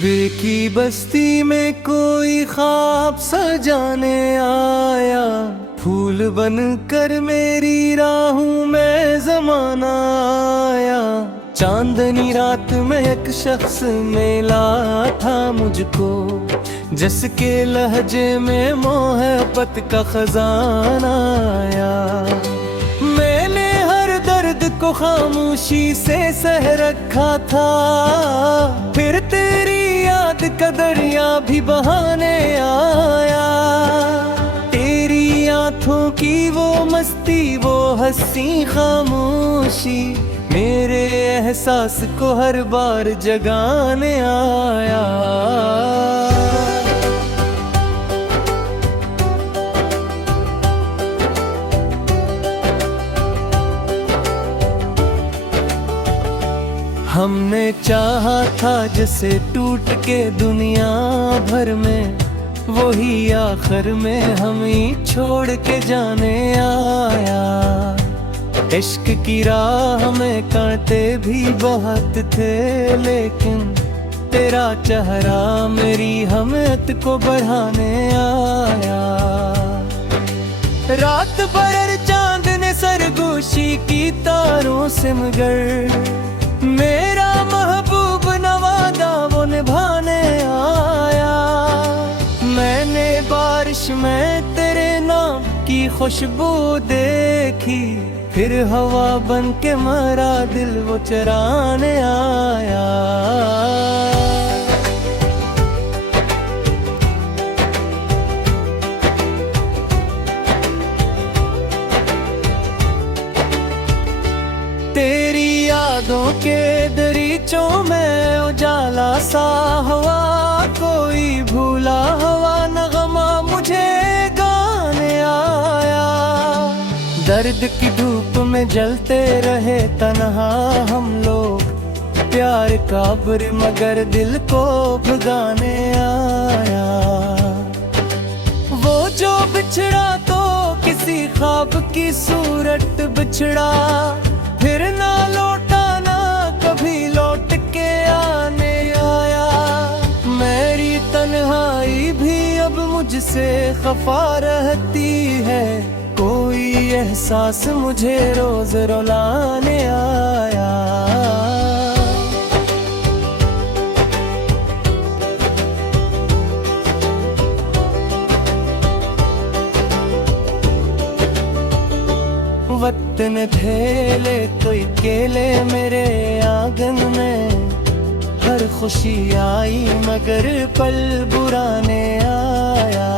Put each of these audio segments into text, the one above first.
दिल की बस्ती में कोई ख्वाब सजाने आया, फूल बन कर मेरी राहों में ज़माना आया। चांदनी रात में एक शख्स मिला था मुझको, जिसके लहजे में मोहब्बत का खजाना आया। मैंने हर दर्द को खामोशी से सह रखा था, फिर तेरी याद का दरिया भी बहाने आया। तेरी आंखों की वो मस्ती, वो हंसी खामोशी, मेरे एहसास को हर बार जगाने आया। हमने चाहा था जैसे टूट के दुनिया भर में, वही आखिर में हम ही छोड़ के जाने आया। इश्क की राह में कांटे भी बहुत थे, लेकिन तेरा चेहरा मेरी हिम्मत को बढ़ाने आया। रात भर चांद ने सरगोशी की तारों से मगर, मेरा महबूब नवादा वो निभाने आया। मैंने बारिश में तेरे नाम की खुशबू देखी, फिर हवा बन के मेरा दिल वो चराने आया। तेरी यादों के दरीचों में उजाला सा हुआ, कोई भूला हुआ नगमा मुझे गाने आया। दर्द की धूप में जलते रहे तन्हा हम लोग, प्यार का बुर मगर दिल को भगाने आया। वो जो बिछड़ा तो किसी ख्वाब की सूरत बिछड़ा, फिर ना लौटा ना कभी लौट के आने आया। मेरी तन्हाई भी अब मुझसे खफा रहती है, कोई एहसास मुझे रोज रुलाने आया। वतन धेले कोई केले मेरे आंगन में, हर खुशी आई मगर पल बुराने आया।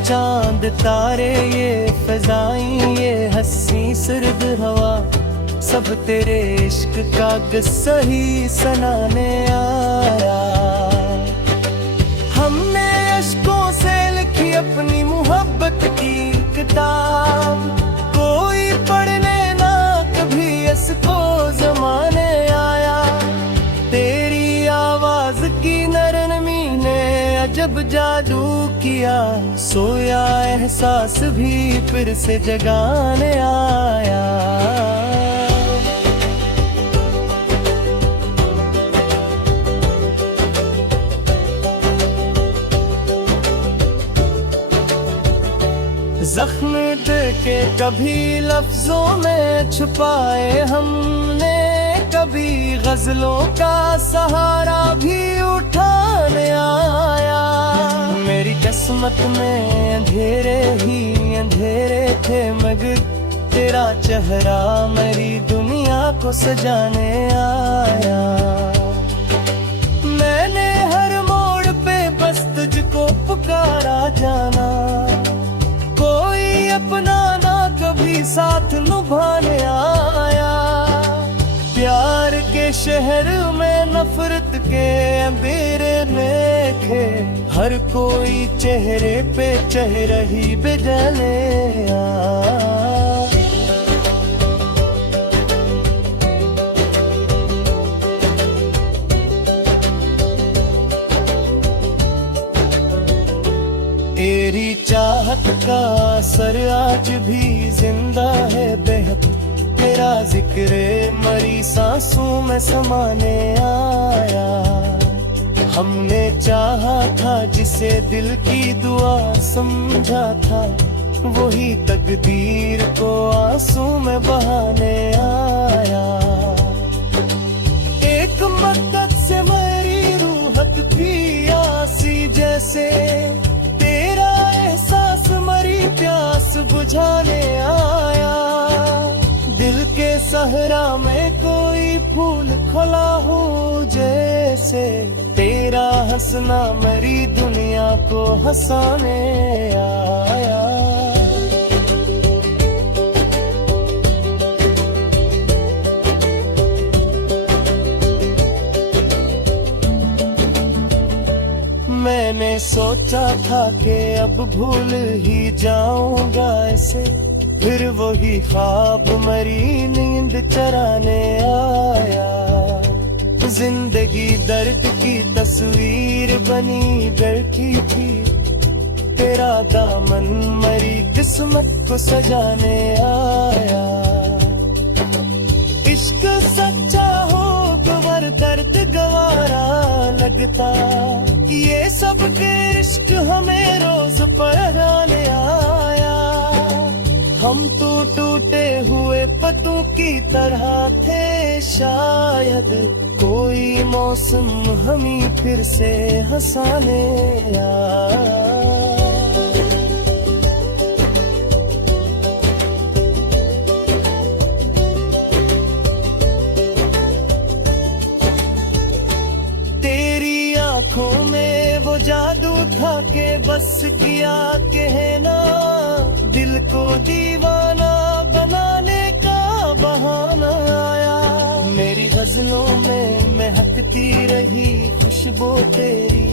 चांद तारे ये फजाई ये हंसी सर्द हवा, सब तेरे इश्क का किस्सा ही सुनाने आया। हमने अश्कों से लिखी अपनी मोहब्बत की किताब, कोई पढ़ने ना कभी इसको ज़माने आया। तेरी आवाज़ की नरमी ने अजब जादू किया, सोया एहसास भी फिर से जगाने आया। जख्म देके कभी लफ्जों में छुपाए हमने, कभी गजलों का सहारा भी उठाने आया। मेरी किस्मत में अंधेरे ही अंधेरे थे, मगर तेरा चेहरा मेरी दुनिया को सजाने आया। मैंने हर मोड़ पे बस तुझको पुकारा जाना, कोई अपना ना कभी साथ निभाने आया। प्यार के शहर में नफरत के अंधेरे देखे, हर कोई चेहरे पे चेहरा ही बदले आया। तेरी चाहत का असर आज भी जिंदा है बेहद, तेरा जिक्र मरी सांसों में समाने आया। हमने चाहा था जिसे दिल की दुआ समझा था, वही तकदीर को आंसू में बहाने आया। एक मकसद से मेरी रूहत प्यासी जैसे, तेरा एहसास मरी प्यास बुझाने आया। दिल के सहरा में कोई फूल खुला हो जैसे, तेरा हंसना मरी दुनिया को हंसाने आया। मैंने सोचा था कि अब भूल ही जाऊंगा ऐसे, फिर वही ख्वाब मरी नींद चराने आया। जिंदगी दर्द की तस्वीर बनी बैठी थी, तेरा दामन मरी किस्मत को सजाने आया। इश्क सच्चा हो गवर दर्द गवारा लगता, ये सब के इश्क हमें रोज पढ़ाने आया। हम तो टूटे हुए पत्तों की तरह थे शायद, कोई मौसम हमें फिर से हंसाने आया। तेरी आंखों में वो जादू था के बस किया कहना, दिल को दीवाना बनाने का बहाना आया। मेरी गजलों में महकती रही खुशबू तेरी,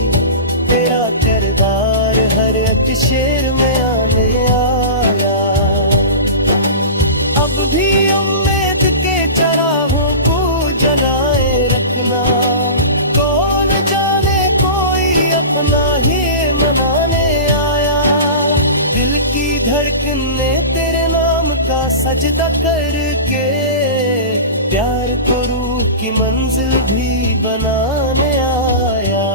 तेरा किरदार हर एक शेर में आने आया। अब भी उम्मीद के चरागों को जलाए रखना, कौन जाने कोई अपना ही मनाने आया। दिल की धड़कन ने तेरे नाम का सजदा करके, प्यार को रूह की मंजिल भी बनाने आया।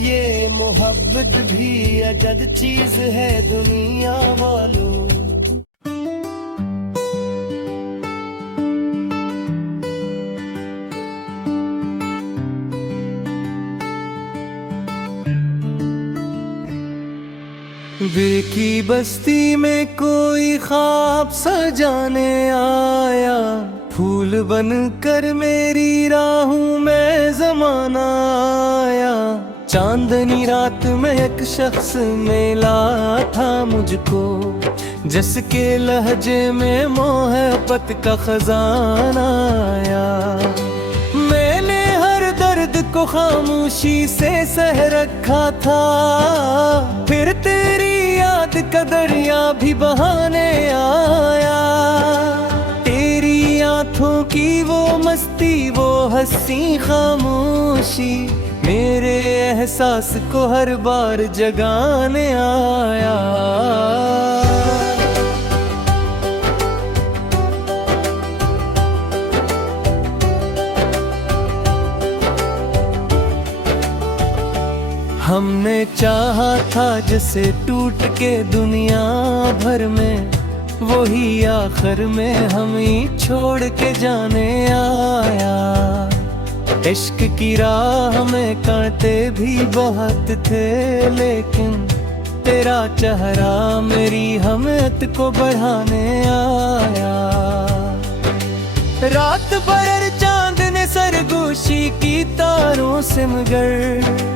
ये मोहब्बत भी अजब चीज है दुनिया वालों। बेकी बस्ती में कोई ख्वाब सजाने आया, फूल बन कर मेरी राहों में जमाना आया। चांदनी रात में एक शख्स मिला था मुझको, जिसके लहजे में मोहब्बत का खजाना आया। मैंने हर दर्द को खामोशी से सह रखा था, फिर तेरी याद का दरिया भी बहाने आया। तेरी आंखों की वो मस्ती, वो हंसी खामोशी, मेरे एहसास को हर बार जगाने आया। हमने चाहा था जैसे टूट के दुनिया भर में, वही आखिर में हमें छोड़ के जाने आया। इश्क की राह में कांटे भी बहुत थे, लेकिन तेरा चेहरा मेरी हिम्मत को बढ़ाने आया। रात भर चांद ने सरगोशी की तारों से मगर,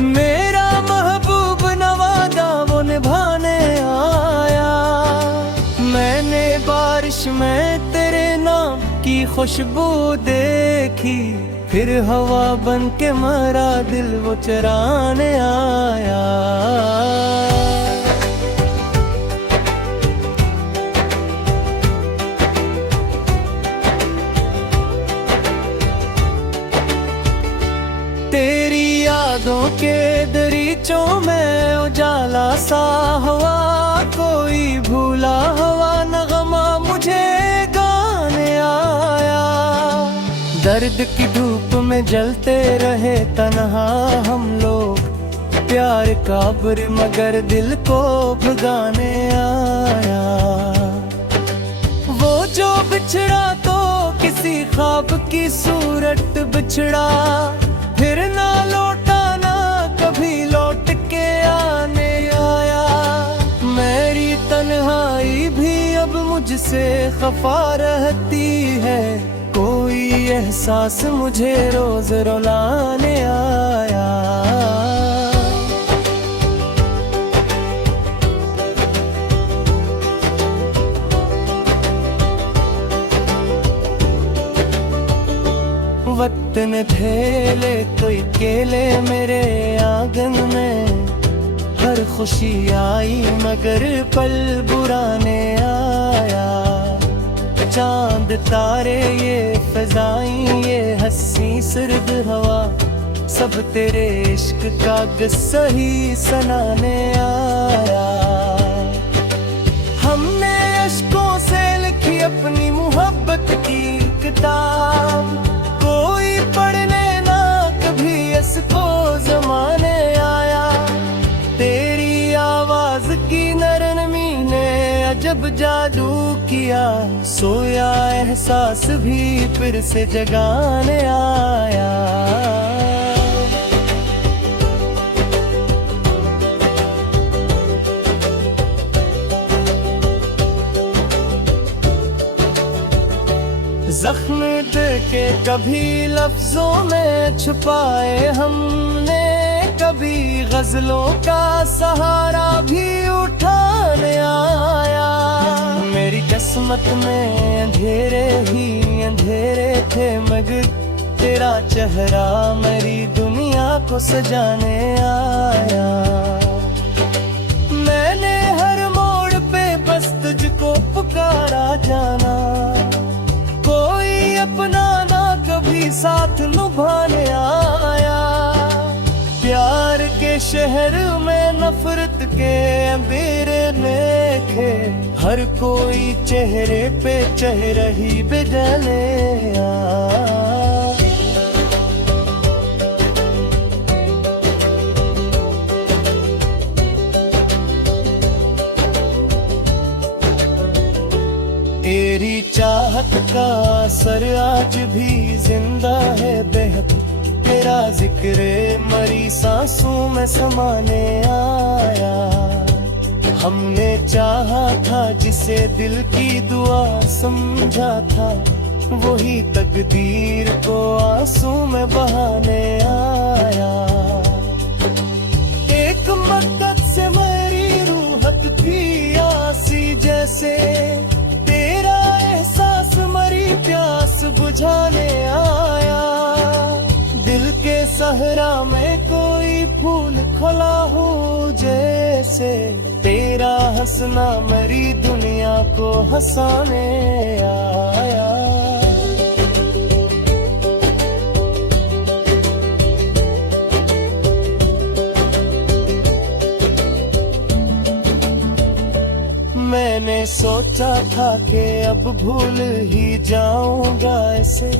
मेरा महबूब नवादा वो निभाने आया। मैंने बारिश में तेरे नाम की खुशबू देखी, फिर हवा बन के मेरा दिल वो चराने आया। तेरी यादों के दरीचों में उजाला सा हुआ, कोई भूला हुआ नगमा मुझे गाने आया। दर्द की धूप में जलते रहे तन्हा हम लोग, प्यार का बुर मगर दिल को भगाने आया। वो जो बिछड़ा तो किसी ख्वाब की सूरत बिछड़ा, फिर ना लौटा ना कभी लौट के आने आया। मेरी तन्हाई भी अब मुझसे खफा रहती है, कोई एहसास मुझे रोज रुलाने आया। वतन थेले तो अकेले मेरे आंगन में, हर खुशी आई मगर पल बुराने आया। चांद तारे ये फजाई ये हंसी सर्द हवा, सब तेरे इश्क का किस्सा ही सुनाने आया। हमने अश्कों से लिखी अपनी मोहब्बत की किताब, कोई पढ़ने ना कभी इसको जमाने आया। तेरी आवाज की नरमी ने अजब जादू किया, सोया एहसास भी फिर से जगाने आया। जख्म देके कभी लफ्जों में छुपाए हमने, कभी गजलों का सहारा भी उठाने आया। मेरी किस्मत में अंधेरे ही अंधेरे थे मगर तेरा चेहरा मेरी दुनिया को सजाने आया। मैंने हर मोड़ पे बस तुझको पुकारा जाना, कोई अपना ना कभी साथ निभाने आया। प्यार के शहर में नफरत के अंधेरे देखे, हर कोई चेहरे पे चेहरा ही बदले आया। तेरी चाहत का असर आज भी जिंदा है बेहद, तेरा जिक्र मरी सांसों में समाने आया। हमने चाहा था जिसे दिल की दुआ समझा था, वही तकदीर को आंसू में बहाने आया। एक मक्सद से मेरी रूहत थी आसी जैसे, तेरा एहसास मरी प्यास बुझाने आया। दिल के सहरा में कोई फूल खिला हो जैसे, तेरा हंसना मरी दुनिया को हंसाने आया। मैंने सोचा था कि अब भूल ही जाऊंगा ऐसे,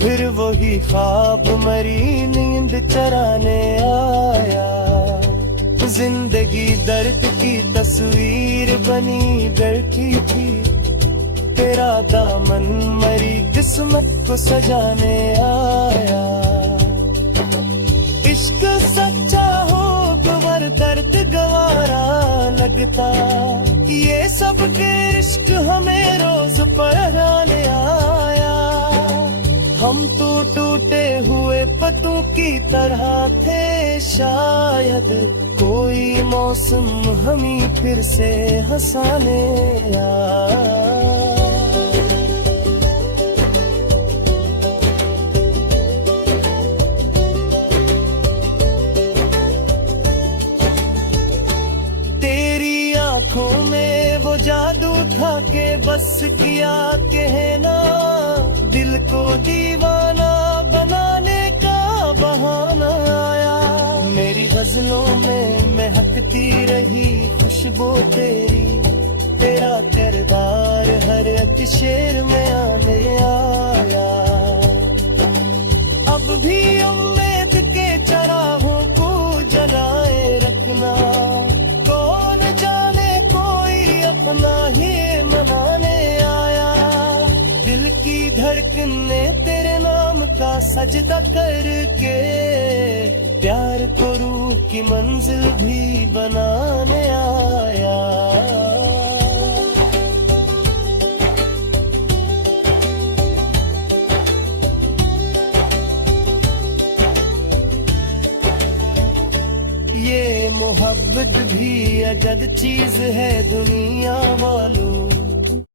फिर वही ख्वाब मरी नींद चराने आया। जिंदगी दर्द की तस्वीर बनी बैठी थी, तेरा दामन मरी किस्मत को सजाने आया। इश्क सच्चा हो गवर दर्द गवारा लगता, ये सब के इश्क हमें रोज पढ़ाने आया। हम तो टूटे हुए पत्तों की तरह थे शायद, कोई मौसम हमें फिर से हंसाने आया। आँखों में वो जादू था के बस किया कहना, दिल को दीवाना बनाने का बहाना आया। मेरी गजलों में महकती रही खुशबू तेरी, तेरा किरदार हर एक शेर में आने आया। अब भी उम्मीद के चराहों को जलाए रखना, कौन जाने कोई अपना ही मनाने आया। दिल की धड़कन ने तेरे नाम का सजदा करके प्यार को रूह की मंजिल भी बनाने आया। ये मोहब्बत भी अजब चीज है दुनिया वालों,